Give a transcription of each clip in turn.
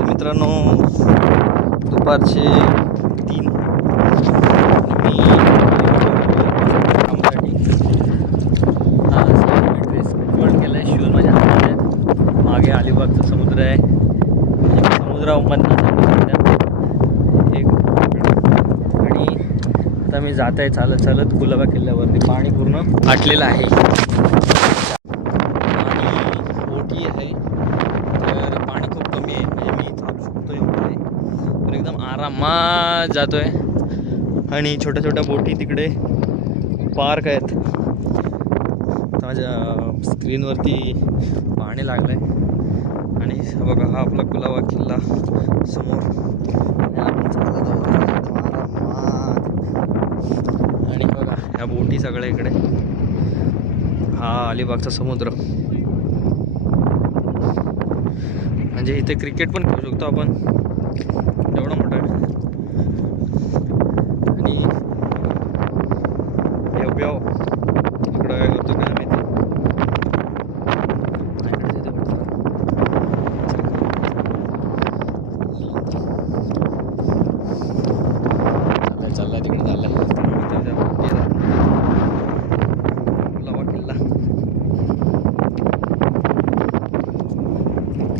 मित्रांनो, दुपारचे 3 मी कामासाठी ड्रेस कट केला आहे. शूज माझ्या हातात आहेत. मागे अलिबागचा समुद्र आहे. समुद्रामधनं एक आणि आता मी जात आहे चालत चालत कुलाबा किल्ल्यावरती. पाणी पूर्ण आटलेलं आहे आणि बोटी आहे. तर पाणी खूप कमी आहे. म्हणजे मी चालू शकतो एवढं आहे. तर एकदम आरामात जातो आहे. आणि छोट्या छोट्या बोटी तिकडे पार्क आहेत. माझ्या स्क्रीनवरती पाणी लागलं आहे. आणि बघा, हा आपला कुलाबा किल्ला समोर. आपण चालत आहोत एकदम आरामात. आणि बघा ह्या बोटी सगळ्या इकडे. हा अलिबागचा समुद्र. म्हणजे इथे क्रिकेट पण खेळू शकतो आपण, एवढा मोठा आहे. आणि येव इकडं काय करतो काय माहिती. चाललाय तिकडे चाललाय कुलाबा किल्ला.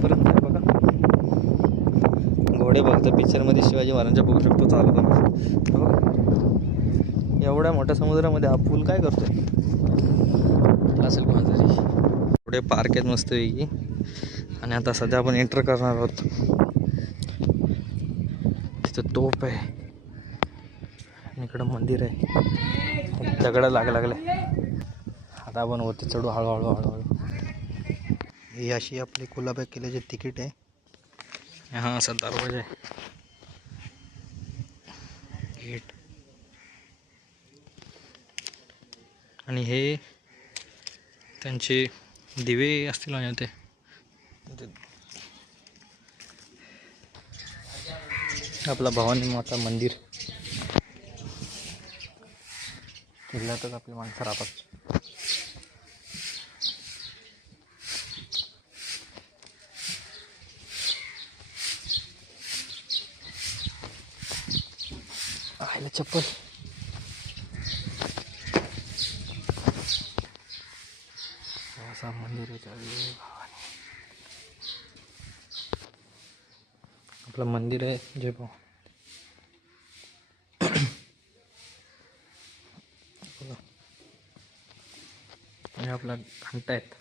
परत नाही बघा, घोडे बघतो पिक्चरमध्ये शिवाजी महाराजांच्या बघू शकतो चालवताना. एवढ्या मोठ्या समुद्रामध्ये हा पूल काय करतोय असेल कोणातरी. थोडे पार्क आहेत मस्तपैकी. आणि आता सध्या आपण एंटर करणार आहोत. तिथं तोप आहे आणि इकडं मंदिर आहे. दगड लागले. आता आपण वरती चढू हळूहळू. ही अशी आपली कुलाबा किल्ल्याची तिकीट आहे. हा असा दरवाजा आहे, गेट. आणि हे त्यांचे दिवे असतील. आणि ते आपला भवानी माता मंदिर. किल्ल्यातच आपली माणसं राहतात. आयला चप्पल. असा मंदिर आहे. आपलं मंदिर आहे जे पाहू. आणि आपला घंटा आहेत.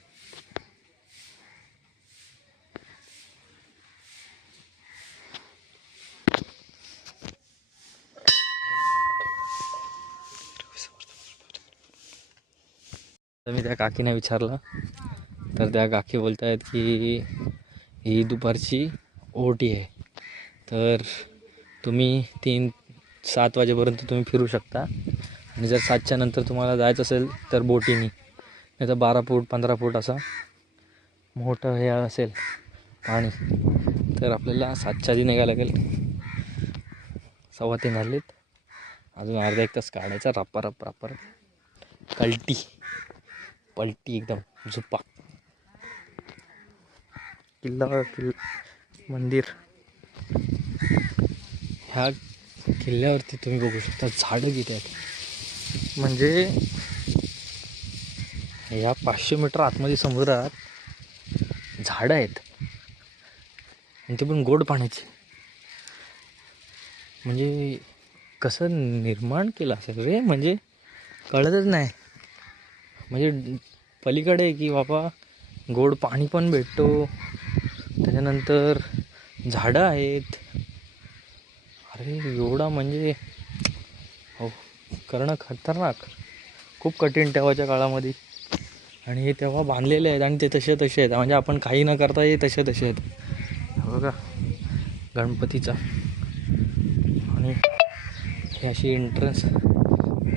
तर मी त्या काकीने विचारलं, तर त्या काकी बोलत आहेत की ही दुपारची ओटी आहे. तर तुम्ही 3-7 वाजेपर्यंत तुम्ही फिरू शकता. आणि जर 7च्या नंतर तुम्हाला जायचं असेल तर बोटीनी, नाही तर 12 फूट 15 फूट असा मोठं हे असेल पाणी, तर आपल्याला 7च्या आधी निघायला लागेल. 2:15 झालेत. अजून अर्धा 1 तास काढायचा. रापर पलटी एकदम झुप्पा. किल्ला मंदिर. ह्या किल्ल्यावरती तुम्ही बघू शकता झाडं किती आहेत. म्हणजे या 500 मीटर आतमध्ये समुद्रात झाडं आहेत. आणि ते पण गोड पाण्याचे. म्हणजे कसं निर्माण केलं असेल रे, म्हणजे कळतच नाही. म्हणजे पलीकडे की बाबा गोड पाणी पण भेटतो, त्याच्यानंतर झाडं आहेत. अरे एवढा म्हणजे हो करणं खतरनाक, खूप कठीण तेव्हाच्या काळामध्ये. आणि हे तेव्हा बांधलेले आहेत आणि ते तसे आहेत. म्हणजे आपण काही न करता हे तसे आहेत. बघा गणपतीचा. आणि ही अशी एंट्रन्स.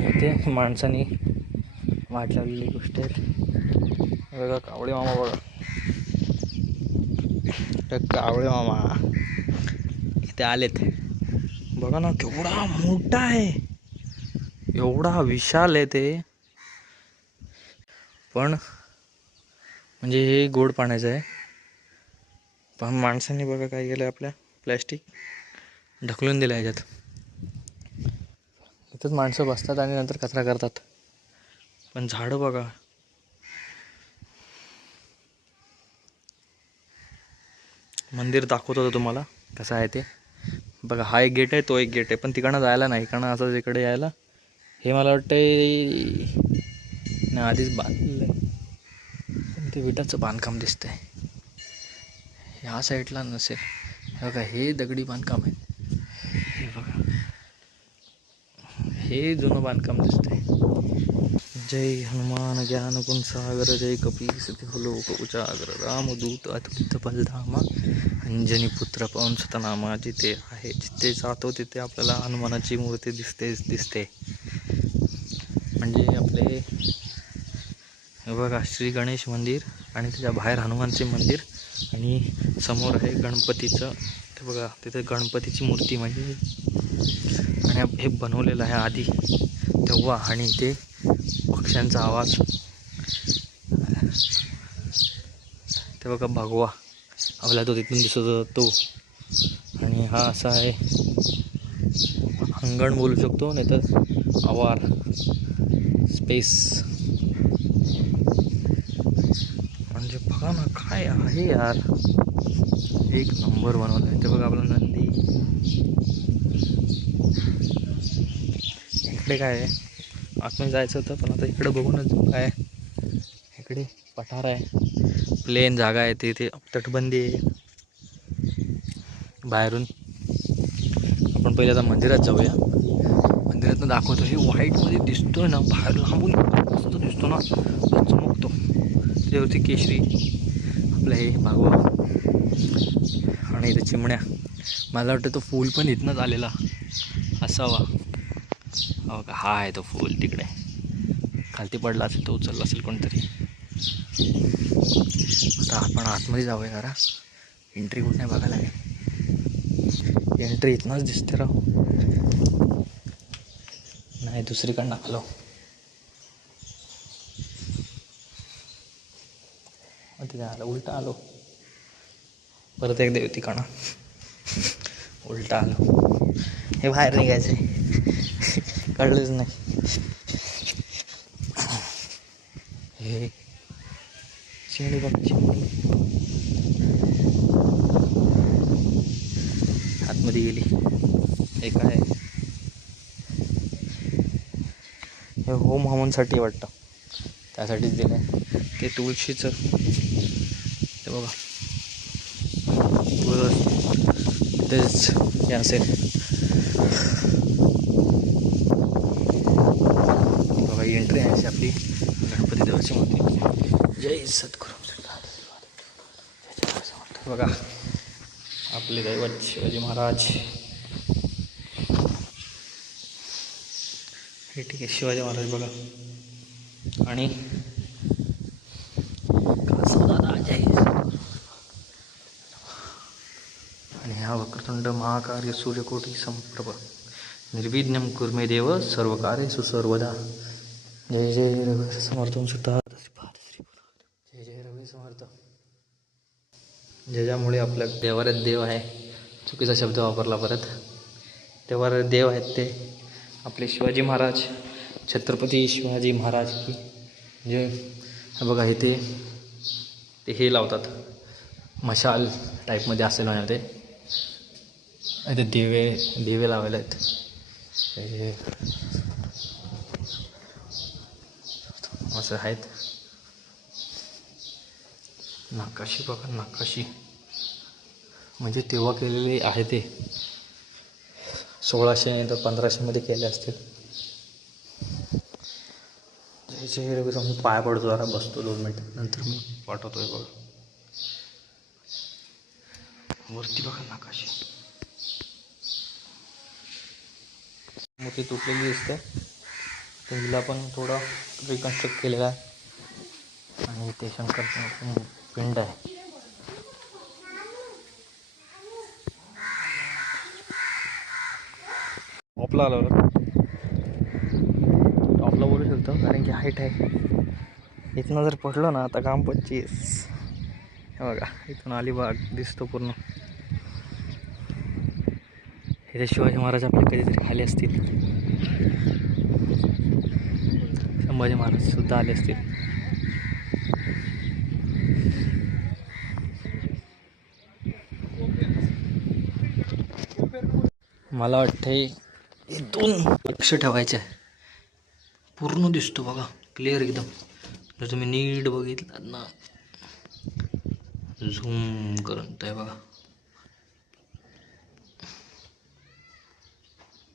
इथे माणसाने वाट लावलेली गोष्ट आहेत. बघा कावळे मामा. बघा कावळे मामा इथे आलेत. बघा ना केवढा मोठा आहे, एवढा विशाल आहे ते. पण म्हणजे हे गोड पाण्याचं आहे. पण माणसांनी बघा काय केलं, आपल्या प्लॅस्टिक ढकलून दिलं ह्याच्यात. इथंच माणसं बसतात आणि नंतर कचरा करतात. पण झाडं बघा, मंदिर दाखवत होतं तुम्हाला कसं आहे ते. बघा हा एक गेट आहे, तो एक गेट आहे, पण तिकडनं जायला नाही, इकडनं असं इकडे यायला. हे मला वाटतंय ना आधीच बांधलेलं आहे, पण ते विटाचं बांधकाम दिसतंय. ह्या साईडला नसेल. हे बघा हे दगडी बांधकाम आहे. हे बघा हे जुनं बांधकाम दिसतंय. जय हनुमान ज्ञान गुण सागर, जय कपीस लोक उजागर, रामदूत अतुलित बलधामा, अंजनी पुत्र पवन सुतनामा. जिथे आहे, जिथे जातो तिथे आपल्याला हनुमानाची मूर्ती दिसते. म्हणजे आपले हे बघा श्री गणेश मंदिर आणि त्याच्या बाहेर हनुमानचे मंदिर आणि समोर आहे गणपतीचं. ते बघा तिथे गणपतीची मूर्ती म्हणजे, आणि हे बनवलेलं आहे आधी तेव्हा. आणि ते पक्ष्यांचा आवाज, ते बघा भगवा आपला तो तिथून दिसत होता तो. आणि हा असा आहे अंगण बोलू शकतो, नाही तर आवार स्पेस. म्हणजे बघा ना काय आहे यार, एक नंबर बनवला आहे. ते बघा आपला नंदी. इकडे काय आहे, आतमध्ये जायचं होतं पण आता इकडे बघूनच काय, इकडे पठार आहे, प्लेन जागा आहे, तिथे तटबंदी आहे. बाहेरून आपण पहिले आता मंदिरात जाऊया. मंदिरातनं दाखवतो. हे व्हाईटमध्ये दिसतोय ना, बाहेर लांबून मस्त दिसतो ना, चमकतो. त्याच्यावरती केशरी आपलं हे भागवा आणि इथे चिमण्या. मला वाटतं तो फूल पण इथनंच आलेला असावा. हो का, हा आहे तो फूल तिकडे खालती पडला असेल, तो उचलला असेल कोणतरी. आता आपण आतमध्ये जाऊया जरा. एंट्री कुठे नाही बघायला लागेल. एंट्री इथनंच दिसते राव, नाही दुसरीकडनं आलो. तिथे आलो, उलटा आलो, परत एकदा येऊ तिकडनं, उलटा आलो. हे बाहेर निघायचं कळलंच नाही. हे चिमणी बघ, चिमणी आतमध्ये गेली. हे काय, हे होम हवनसाठी वाटतं, त्यासाठीच दिलं आहे. ते तुळशीचं, ते बघा तुळस तेच हे असेल. बघा एंट्री आहे आपली गणपती देवाची मूर्ती. जय सद्गुरू. बघा आपले दैवत शिवाजी महाराज. हे ठीक आहे, शिवाजी महाराज बघा. आणि आणि हा वक्रतुंड महाकार्य सूर्यकोटी समप्रभ निर्विघ्नं कुर्मे देव सर्व कार्येषु सर्वदा. जय जय रवी समर्थ. जय जय रवी समर्थ. ज्याच्यामुळे आपल्या देवाऱ्यात देव आहे, चुकीचा शब्द वापरला परत. देवाऱ्यात देव आहेत ते आपले शिवाजी महाराज, छत्रपती शिवाजी महाराज की जे. बघा इथे ते हे लावतात, मशाल टाईपमध्ये असेल म्हणजे ते. इथे दिवे लावायला आहेत. असं आहेत. नकाशी बघा, नकाशी म्हणजे तेव्हा केलेले आहे ते 1600 नाही तर 1500 केले असतील. जय रवी. मी पाया पडतो जरा, बसतो 2 मिनिट, नंतर मी पाठवतोय. बघा वरती बघा नकाशी, मोठी तुटलेली दिसते. तर हिला पण थोडं रिकन्स्ट्रक्ट केलेलं आहे. आणि ते शंकरचं पिंड आहे. टॉपला आलो, टॉपला बोलू शकतो कारण की हाईट आहे. इथनं जर पडलो ना आता काम 25. हे बघा इथून अलिबाग दिसतो पूर्ण. इथे शिवाजी महाराज आपले कधीतरी आले असतील, संभाजी महाराज सुद्धा आले असतील. मला वाटतंय इथून लक्ष ठेवायचं आहे. पूर्ण दिसतो बघा क्लिअर एकदम. जर तुम्ही नीट बघितलात ना, झूम करून आहे बघा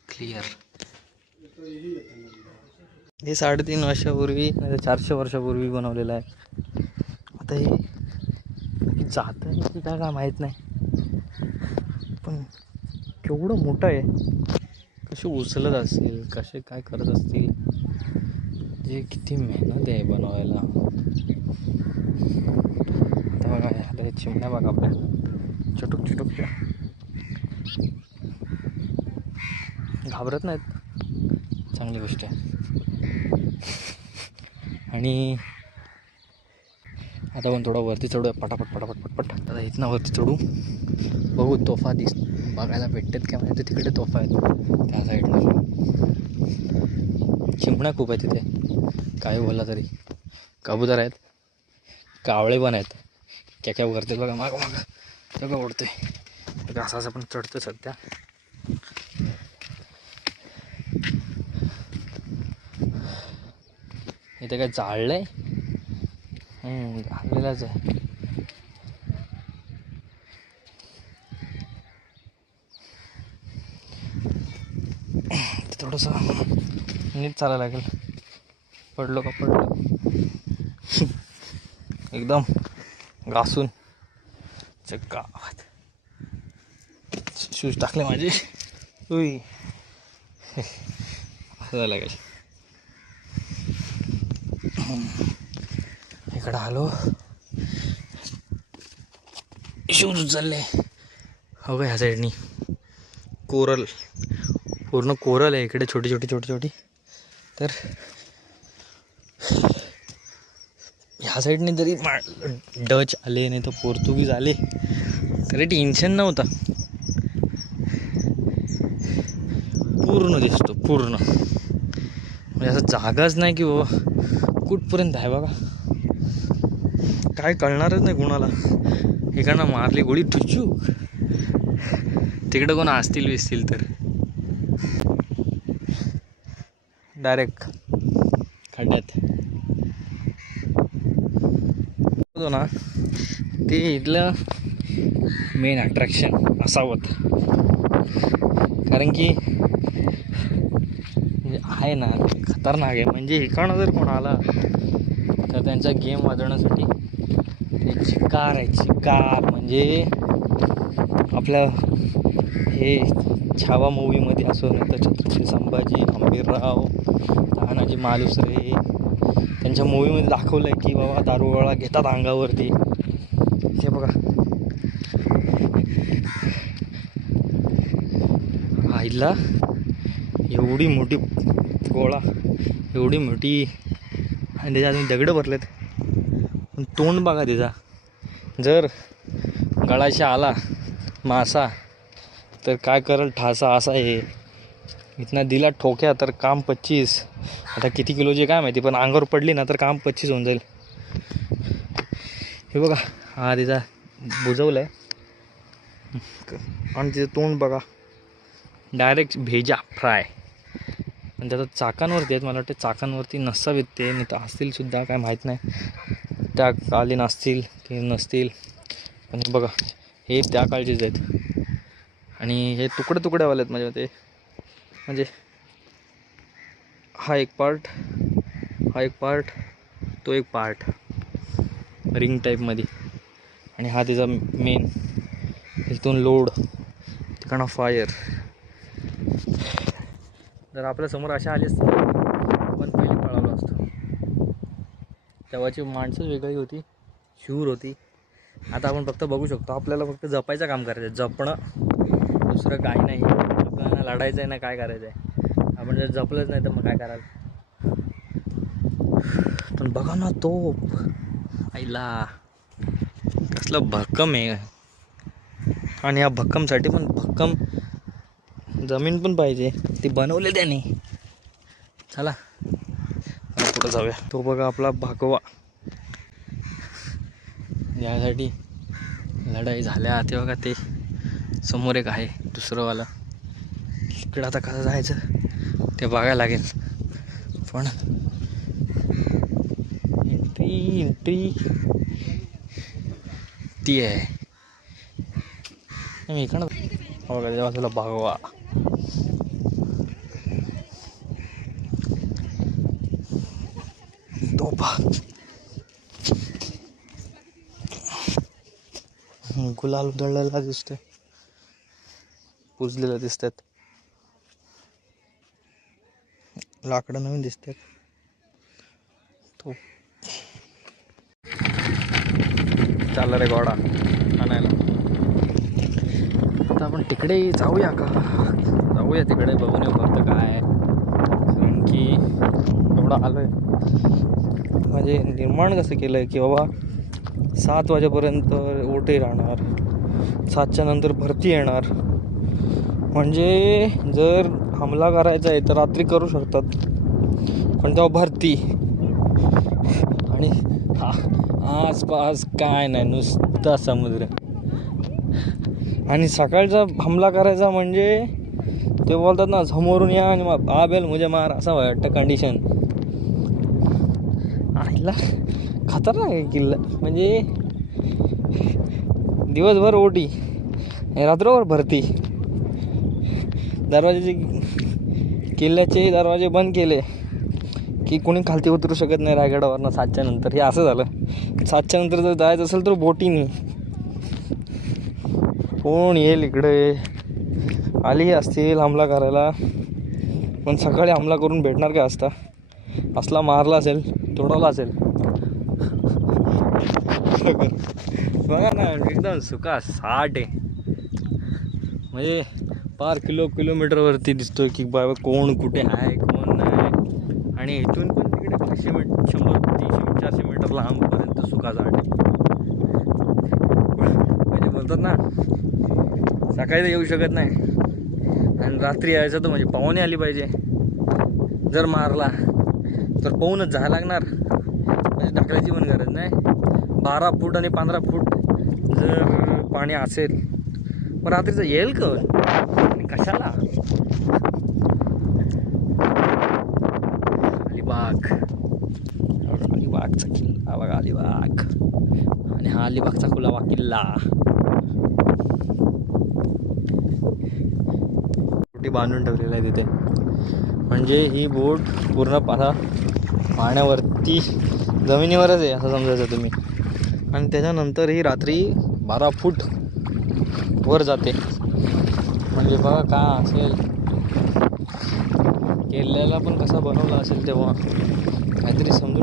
क्लिअर. हे 3.5 वर्षापूर्वी नाही 400 वर्षापूर्वी बनवलेलं आहे. आता हे जातं की काय माहीत नाही, पण केवढं मोठं आहे. कसे उचलत असतील, कसे काय करत असतील, जे किती मेहनत आहे बनवायला. आता बघा आता हे चिमण्या बघा आपल्या चटूक चिटूकच्या घाबरत नाहीत, चांगली गोष्ट आहे. आणि आता पण थोडा वरती चढू पटापट पटापट पटपट. आता इथनं वरती चढू, बघू तोफा बघायला भेटतात का माहिती. तिकडे तोफा आहेत त्या साईडला. चिमण्या खूप आहेत तिथे, काय बोलला तरी. कबूतर आहेत, कावळे पण आहेत. क्या करते बघा मागं मागं सगळं ओढतोय. असं असं पण चढतो सध्या. इथे काय जाळलंय, झालेलाच आहे. थोडंसं नीट चालायला लागेल. पडलो का पडलो एकदम घासून गावात. शूज टाकले माझे. उई असं झालं लागेल. इकडं आलो, शूज उचलले. हो का ह्या साईडनी कोरल, पूर्ण कोरल आहे इकडे, छोटी छोटी छोटी छोटी. तर ह्या साईडने जरी डच आले नाही तर पोर्तुगीज आले तरी टेन्शन नव्हता. पूर्ण दिसतो पूर्ण, म्हणजे असं जागाच नाही की बाबा कुठपर्यंत आहे बघा. काय कळणारच नाही कोणाला. एकानं मारली गोळी ठुचू, तिकडं कोण असतील बिसतील तर डायरेक्ट खड्ड्यात होतो ना. ते इथलं मेन अट्रॅक्शन असावं, कारण की आहे ना खतरनाक आहे. म्हणजे इकडनं जर कोण आला तर त्यांचा गेम वाजवण्यासाठी ते चिकार आहे. चिकार म्हणजे आपल्या हे छावा मूवीमध्ये असो, नाही तर छत्रपती संभाजी, आंबीरराव, तानाजी मालुसरे, त्यांच्या मूवीमध्ये दाखवलं आहे की बाबा दारूगोळा घेतात अंगावरती. हे बघा आईला एवढी मोठी गोळा, एवढी मोठी, आणि त्याच्या अजून दगडं भरलेत. पण तोंड बघा त्याचा. जर गळाशी आला मासा तर काय करल ठासा असा आहे. इथनं दिला ठोक्या तर काम 25. आता किती किलोची काय माहिती, पण अंगावर पडली ना तर काम 25 होऊन जाईल. हे बघा हा तिचा बुजवलं आहे, आणि तिचं तोंड बघा डायरेक्ट भेजा फ्राय. आणि त्याचा चाकांवरती आहेत, मला वाटतं चाकांवरती नसावेत ते, नाही तर असतील सुद्धा काय माहीत नाही. त्या कालीन असतील की नसतील, पण बघा हे त्या काळचेच आहेत. आणि हे तुकडे तुकड्यावाले आहेत माझ्या मते. म्हणजे हा एक पार्ट, हा एक पार्ट, तो एक पार्ट रिंग टाईपमध्ये. आणि हा तिचा मेन, इथून लोड, तिकडनं फायर. जर आपल्या समोर अशा आली असते पण पहिले पळालो असतो. तेव्हाची माणसं वेगळी होती, शूर होती. आता आपण फक्त बघू शकतो. आपल्याला फक्त जपायचं काम करायचं, जपणं, दुसरं काही नाही. आपल्याला लढायचं आहे ना काय करायचं आहे. आपण जर जपलंच नाही तर मग काय कराल. पण बघा ना तो आईला कसलं भक्कम आहे. आणि या भक्कमसाठी पण भक्कम जमीन पण पाहिजे, ती बनवले त्याने. चला पुढं जाऊया. तो बघा आपला भगवा. यासाठी लढाई झाल्या ते बघा, ते समोर एक आहे दुसरंवाला. इकडं आता कसं जायचं ते बघायला लागेल. पण एंट्री ती आहे. इकडं बघा जेव्हा तुला भगवा. तोफा गुलाल उधळलेला दिसतोय, पुजलेलं दिसतात. लाकडं नवीन दिसतात. तो चालला रे घोडा आणायला. आता आपण तिकडे जाऊया का? जाऊया तिकडे, बघून येऊ फक्त काय. कारण की एवढं आलोय. म्हणजे निर्माण कसं केलंय की बाबा 7 वाजेपर्यंत ओटे राहणार, 7च्या नंतर भरती येणार. म्हणजे जर हमला करायचा आहे तर रात्री करू शकतात, पण तेव्हा भरती. आणि आसपास काय नाही, नुसता समुद्र. आणि सकाळचा हमला करायचा म्हणजे ते बोलतात ना, समोरून या आणि आबेल मुझे मार, असं वाटतं कंडिशन. आईला खतरनाक आहे किल्ला. म्हणजे दिवसभर ओटी, रात्रभर भरती. दरवाजे, किल्ल्याचे दरवाजे बंद केले की कोणी खालती उतरू शकत नाही रायगडावरनं 7च्या नंतर. हे असं झालं. 7च्या नंतर जर जायचं असेल तर बोटीने. कोण येईल इकडे? आली असतील हमला करायला, पण सकाळी हमला करून भेटणार काय असता? असला मारला असेल, तोडवला असेल. बघा ना, एकदम सुका 60 आहे. म्हणजे पार किलोमीटरवरती दिसतोय की बाबा कोण कुठे आहे, कोण नाही. आणि इथून पण तिकडे 500 मीटर, 100, 300, 400 मीटर लांबपर्यंत सुका झाड आहे. म्हणजे बोलतात ना, सकाळी तर येऊ शकत नाही, आणि रात्री यायचं तर म्हणजे पाहुणे आली पाहिजे. जर मारला तर पाहूनच जायला लागणार. म्हणजे ढकलायची पण गरज नाही. 12 फूट आणि 15 फूट जर पाणी असेल, मग रात्रीचं येईल का आणि कशाला? अलिबागचा किल्ला बघा, अलिबाग. आणि हा अलिबागचा खुलावा किल्ला. बोटी बांधून ठेवलेला आहे तिथे. म्हणजे ही बोट पूर्ण पाण्यावरती, जमिनीवरच आहे असं समजायचं तुम्ही. आणि त्याच्यानंतर ही रात्री 12 फूट वर जाते. म्हणजे बघा का असेल, किल्ल्याला पण कसा बनवला असेल तेव्हा, काहीतरी समजून